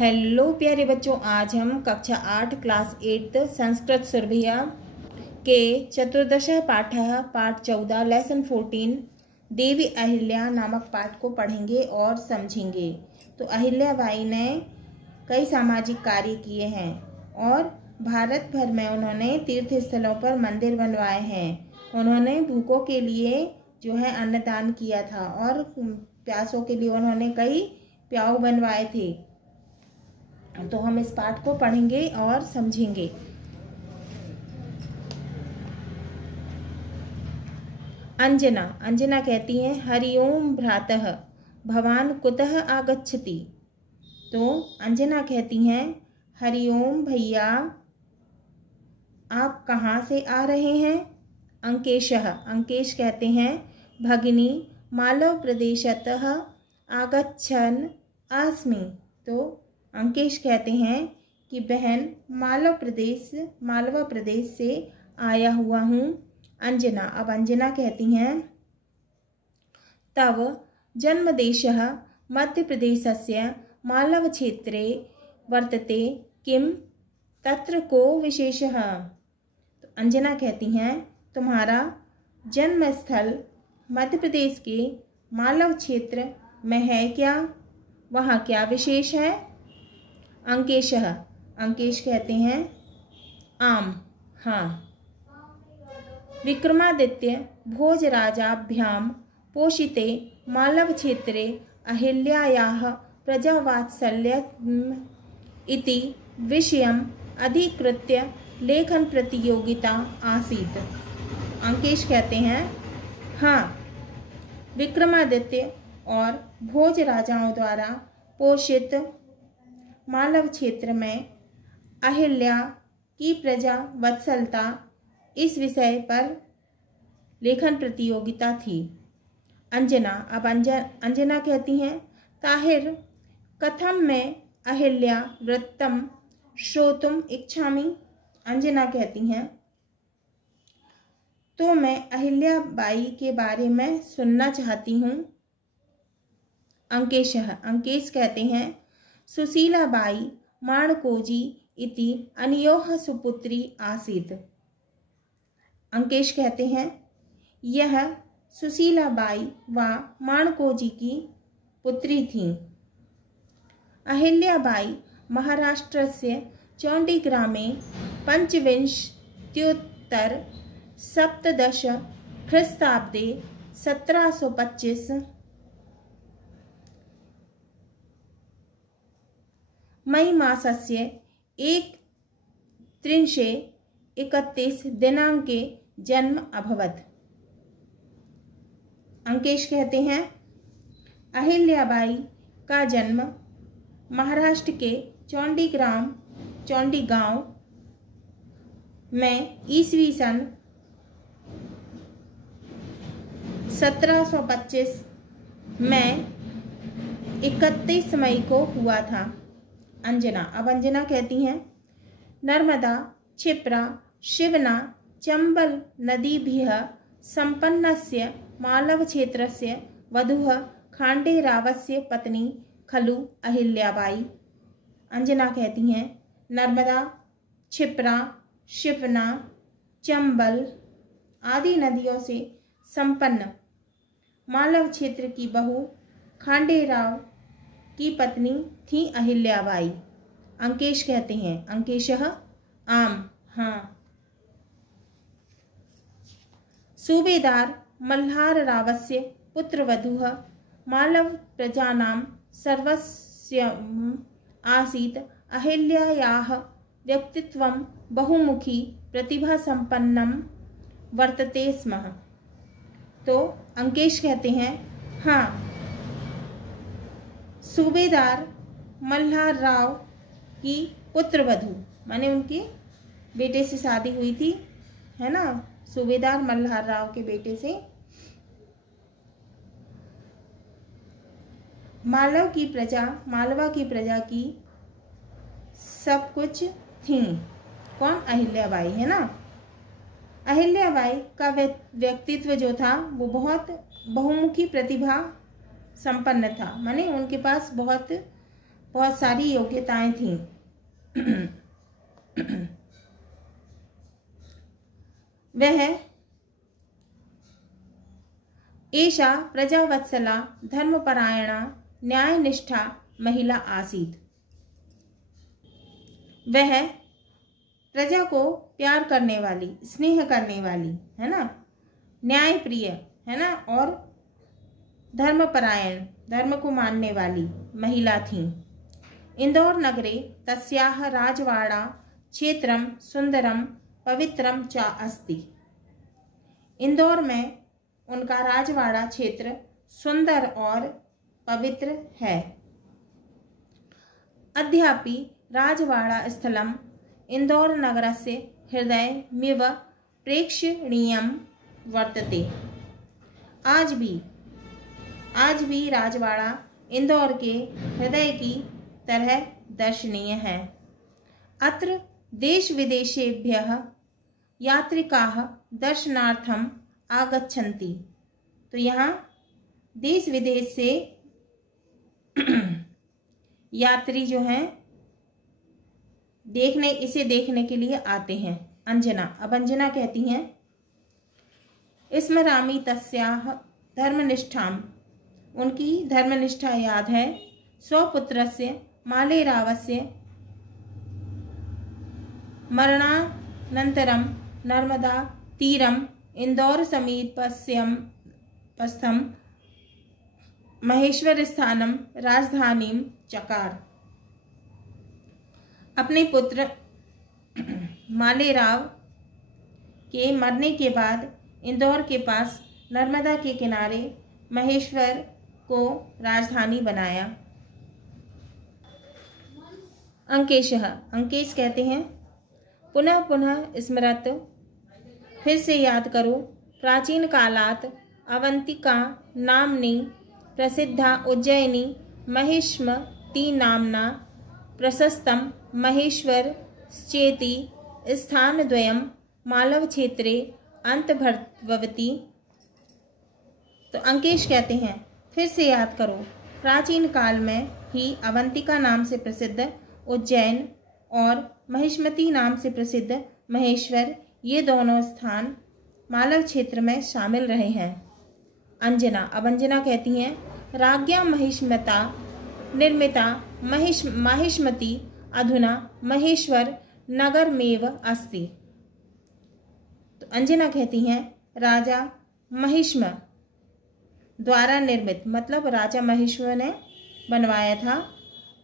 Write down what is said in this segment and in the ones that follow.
Hello प्यारे बच्चों, आज हम कक्षा 8 क्लास 8 संस्कृत सुरभिया के चतुर्दश पाठ 14 लेसन 14 देवी अहिल्या नामक पाठ को पढ़ेंगे और समझेंगे। तो अहिल्या बाई ने कई सामाजिक कार्य किए हैं और भारत भर में उन्होंने तीर्थ स्थलों पर मंदिर बनवाए हैं। उन्होंने भूखों के लिए जो है अन्नदान किया था और प्यासों के लिए उन्होंने कई प्याऊ बनवाए थे। तो हम इस पाठ को पढ़ेंगे और समझेंगे। अंजना अंजना कहती हैं हरिओम भ्रातः भवान कुतः आगच्छति। तो अंजना कहती हैं हरिओम भैया, आप कहाँ से आ रहे हैं। अंकेशः अंकेश कहते हैं भगिनी मालव प्रदेशतः आगच्छन् आस्मि। तो अंकेश कहते हैं कि बहन मालवा प्रदेश से आया हुआ हूँ। अंजना अब अंजना कहती हैं तव जन्मदेशः मध्य प्रदेशस्य मालव क्षेत्रे वर्तते किम तत्र को विशेषः। तो अंजना कहती हैं तुम्हारा जन्म स्थल मध्य प्रदेश के मालव क्षेत्र में है क्या, वहाँ क्या विशेष है। अंकेशः अंकेश कहते हैं आम हाँ। विक्रमादित्य भोजराजाभ्याम पोषिते मालव क्षेत्रे अहिल्यायाः प्रजावात्सल्यम् इति विषयम् अधिकृत्य लेखन प्रतियोगिता आसीत्। अंकेश कहते हैं हाँ, विक्रमादित्य और भोज राजाओं द्वारा पोषित मालव क्षेत्र में अहिल्या की प्रजा वत्सलता इस विषय पर लेखन प्रतियोगिता थी। अंजना अब अंजना कहती हैं ताहिर कथम में अहिल्या वृत्तम श्रोतुम इच्छामि। अंजना कहती हैं तो मैं अहिल्या बाई के बारे में सुनना चाहती हूँ। अंकेश कहते हैं सुशीला बाई माणकोजी इति अन्योः सुपुत्री आसीत्। अंकेश कहते हैं यह सुशीला बाई व माणकोजी की पुत्री थी। अहिल्या बाई महाराष्ट्र से चौंडीग्रामे पंचविंशत्युत्तर सप्तदश ख्रीस्ताब्दे 1725 मई मासस्य 31 दिनांके जन्म अभवत्। अंकेश कहते हैं अहिल्याबाई का जन्म महाराष्ट्र के चौंडी गांव में ईस्वी सन 1725 में 31 मई को हुआ था। अंजना अब अंजना कहती हैं नर्मदा क्षिप्रा शिवना चंबल नदीभिः संपन्नस्य मालव क्षेत्रस्य वधूः खांडेरावस्य पत्नी खलु अहिल्याबाई। अंजना कहती हैं नर्मदा क्षिप्रा शिवना चंबल आदि नदियों से संपन्न मालव क्षेत्र की बहू खांडेराव की पत्नी थी अहिल्याबाई। अंकेश कहते हैं अंकेशः आम हाँ। सूबेदार मल्हार रावस्य पुत्रवधूः मालव प्रजानां सर्वस्वम् आसीत्। अहिल्यायाः व्यक्तित्वं बहुमुखी प्रतिभासंपन्नं वर्तते स्म। तो अंकेश कहते हैं हाँ, सूबेदार मल्हार राव की पुत्रवधू माने उनके बेटे से शादी हुई थी, है ना, सूबेदार मल्हार राव के बेटे से। मालवा की प्रजा की सब कुछ थी। कौन? अहिल्याबाई, है ना। अहिल्याबाई का व्यक्तित्व जो था वो बहुत बहुमुखी प्रतिभा संपन्न था, माने उनके पास बहुत बहुत सारी योग्यताएं थीं। वह एषा प्रजावत्सला धर्मपरायणा न्यायनिष्ठा महिला आसीत्। वह प्रजा को प्यार करने वाली, स्नेह करने वाली, है ना, न्याय प्रिय, है ना, और धर्मपरायण, धर्म को मानने वाली महिला थी। इंदौर नगरे तस्याः राजवाड़ा क्षेत्रम सुंदरम पवित्रम च अस्ति। इंदौर में उनका राजवाड़ा क्षेत्र सुंदर और पवित्र है। अद्यापि राजवाड़ा स्थलम इंदौर नगरस्य हृदयमिव प्रेक्षणीयं वर्तते। आज भी राजवाड़ा इंदौर के हृदय की तरह दर्शनीय है। अत्र देश विदेशेभ्यः यात्रिकाः दर्शनार्थम आगच्छन्ति। तो यहाँ देश विदेश से यात्री जो हैं इसे देखने के लिए आते हैं। अंजना, अब अंजना कहती हैं, स्मरामि तस्याः धर्मनिष्ठाम, उनकी धर्मनिष्ठा याद है। स्वपुत्रस्य मालेरावस्य मरणानन्तरं नर्मदा तीरम इंदौर समीपस्थं महेश्वर स्थानम राजधानीं चकार। अपने पुत्र मालेराव के मरने के बाद इंदौर के पास नर्मदा के किनारे महेश्वर को राजधानी बनाया। अंकेश कहते हैं, पुनः पुनः स्मरत, फिर से याद करो, प्राचीन कालात अवंतिका नामनी प्रसिद्धा उज्जयिनी महिष्मती नामना प्रशस्तं महेश्वर चेति स्थानद्वयं मालव क्षेत्रे अंतर्भवति। तो अंकेश कहते हैं, फिर से याद करो, प्राचीन काल में ही अवंतिका नाम से प्रसिद्ध उज्जैन और महिष्मती नाम से प्रसिद्ध महेश्वर, ये दोनों स्थान मालव क्षेत्र में शामिल रहे हैं। अंजना, अब अंजना कहती हैं, राज्ञा महिष्मता निर्मिता महिष्मती अधुना महेश्वर नगरमेव अस्ति। तो अंजना कहती हैं, राजा महिष्म द्वारा निर्मित, मतलब राजा महिष्म ने बनवाया था,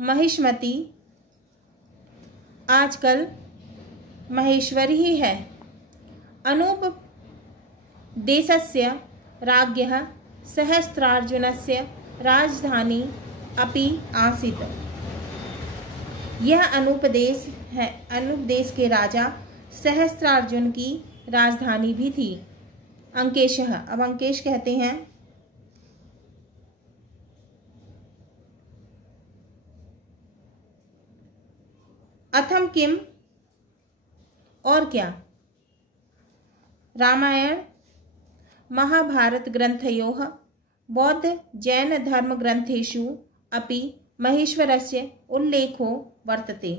महिष्मती आजकल महेश्वर ही है। अनूप देशस्य राज्ञः सहस्त्रार्जुनस्य राजधानी अपि आसीत्। यह अनूप देश है, अनूप देश के राजा सहस्त्रार्जुन की राजधानी भी थी। अंकेशः, अब अंकेश कहते हैं, अथम किम, और क्या, रामायण महाभारत ग्रंथयोः बौद्ध जैन धर्म ग्रंथेषु अपि महेश्वरस्य उल्लेखो वर्तते।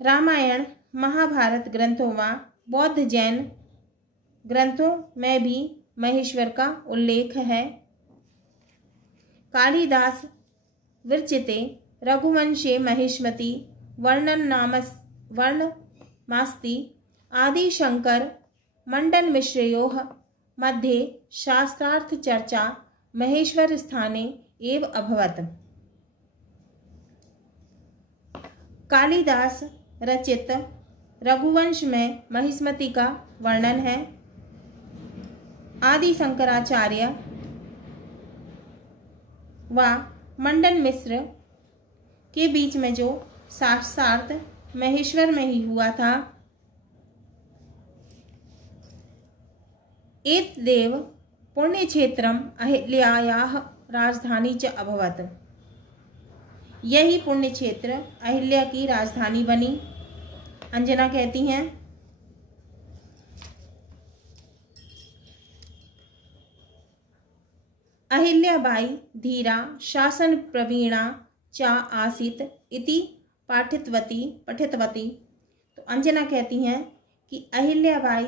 रामायण महाभारत ग्रंथों व बौद्ध जैन ग्रंथों में भी महेश्वर का उल्लेख है। कालिदास विरचिते रघुवंशे महिष्मती वर्णमास्ति। आदि शंकर मंडन मिश्रयोः मध्ये शास्त्रार्थ चर्चा महेश्वर स्थाने एव अभवत। कालिदास रचित रघुवंश में महिष्मती का वर्णन है। आदि शंकराचार्य व मंडन मिश्र के बीच में जो शास्त्रार्थ महेश्वर में ही हुआ था। एतदेव पुण्यक्षेत्रम अहिल्यायाः राजधानी च अभवत। यही पुण्य क्षेत्र अहिल्या की राजधानी बनी। अंजना कहती हैं, अहिल्याबाई धीरा शासन प्रवीणा चा आसीत इति पठितवती। तो अंजना कहती हैं कि अहिल्याबाई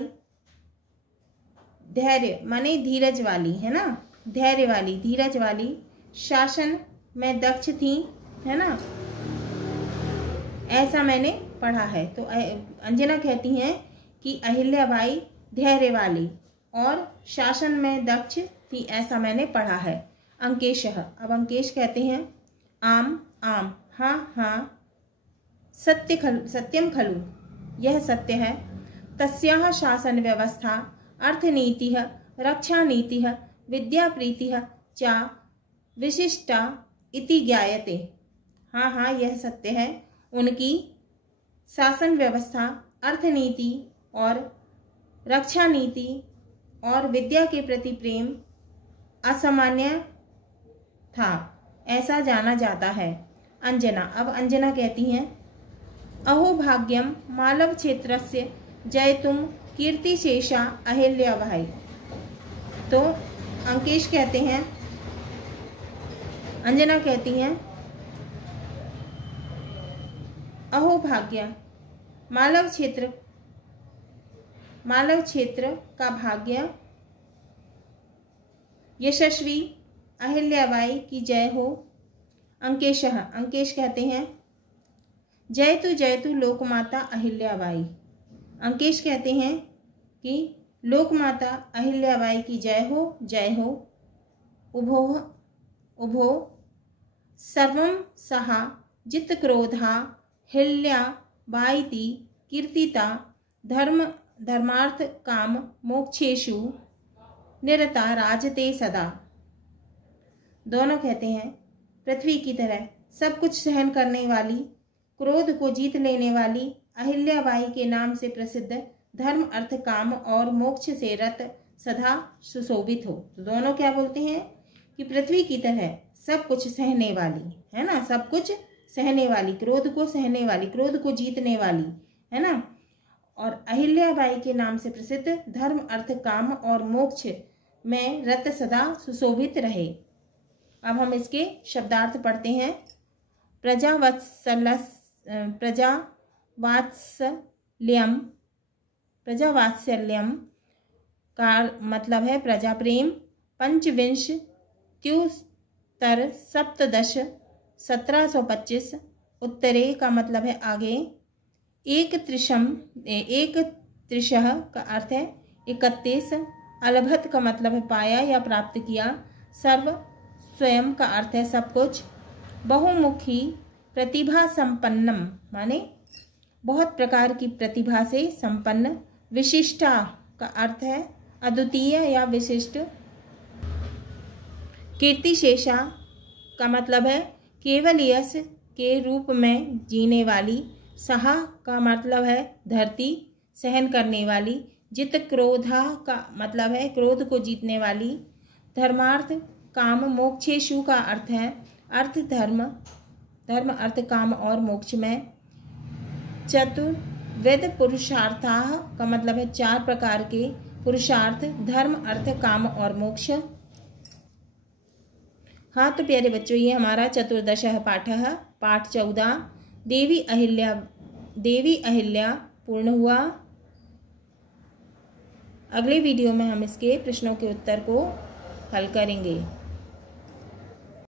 धैर्य माने धीरज वाली, है ना, धैर्य वाली, धीरज वाली, शासन में दक्ष थी, है ना, ऐसा मैंने पढ़ा है। तो अंजना कहती हैं कि अहिल्याबाई धैर्य वाली और शासन में दक्ष थी, ऐसा मैंने पढ़ा है। अंकेशः, अब अंकेश कहते हैं आम आम, हाँ हाँ, सत्यम खलु, यह सत्य है। तस्याः शासन व्यवस्था अर्थनीतिः रक्षानीतिः विद्याप्रीतिः च विशिष्टा इति ज्ञायते। हाँ हाँ, यह सत्य है। उनकी शासन व्यवस्था, अर्थनीति और रक्षा नीति और विद्या के प्रति प्रेम असामान्य था, ऐसा जाना जाता है। अंजना, अब अंजना कहती हैं अहो भाग्यम मालव क्षेत्रस्य जयतुम कीर्तिशेषा अहिल्याबाई। तो अंकेश कहते हैं, अंजना कहती हैं अहो भाग्य, मालव क्षेत्र का भाग्य, यशस्वी अहिल्याबाई की जय हो। अंकेशः, अंकेश कहते हैं जयतु लोकमाता अहिल्याबाई। अंकेश कहते हैं कि लोकमाता अहिल्याबाई की जय हो, जय हो। उभो सर्वं सहा जित क्रोधा हिल्याबाईति कीर्तिता धर्मार्थ काम मोक्षेषु निरता राजते सदा। दोनों कहते हैं पृथ्वी की तरह सब कुछ सहन करने वाली, क्रोध को जीत लेने वाली अहिल्याबाई के नाम से प्रसिद्ध, धर्म अर्थ काम और मोक्ष से रत सदा सुशोभित हो। तो दोनों क्या बोलते हैं कि पृथ्वी की तरह सब कुछ सहने वाली, है ना, सब कुछ सहने वाली, क्रोध को सहने वाली, क्रोध को जीतने वाली, है ना, और अहिल्याबाई के नाम से प्रसिद्ध, धर्म अर्थ काम और मोक्ष में रत सदा सुशोभित रहे। अब हम इसके शब्दार्थ पढ़ते हैं। प्रजावात्सल्यम का मतलब है प्रजा प्रेम। पंचविंशत्युत्तर सप्तदश 1725 उत्तरे का मतलब है आगे। एक त्रिशः का अर्थ है 31। अलभत का मतलब है पाया या प्राप्त किया। सर्व स्वयं का अर्थ है सब कुछ। बहुमुखी प्रतिभा संपन्नम माने बहुत प्रकार की प्रतिभा से संपन्न। विशिष्टा का अर्थ है अद्वितीय या विशिष्ट। कीर्तिशेषा का मतलब है केवल यश के रूप में जीने वाली। सहा का मतलब है धरती, सहन करने वाली। जित क्रोधा का मतलब है क्रोध को जीतने वाली। धर्मार्थ काम मोक्षेषु का अर्थ है अर्थ धर्म अर्थ काम और मोक्ष में। चतुर्विध पुरुषार्थाः का मतलब है 4 प्रकार के पुरुषार्थ, धर्म अर्थ काम और मोक्ष। हाँ तो प्यारे बच्चों, ये हमारा चतुर्दशः पाठः पाठ 14 देवी अहिल्या पूर्ण हुआ। अगले वीडियो में हम इसके प्रश्नों के उत्तर को हल करेंगे।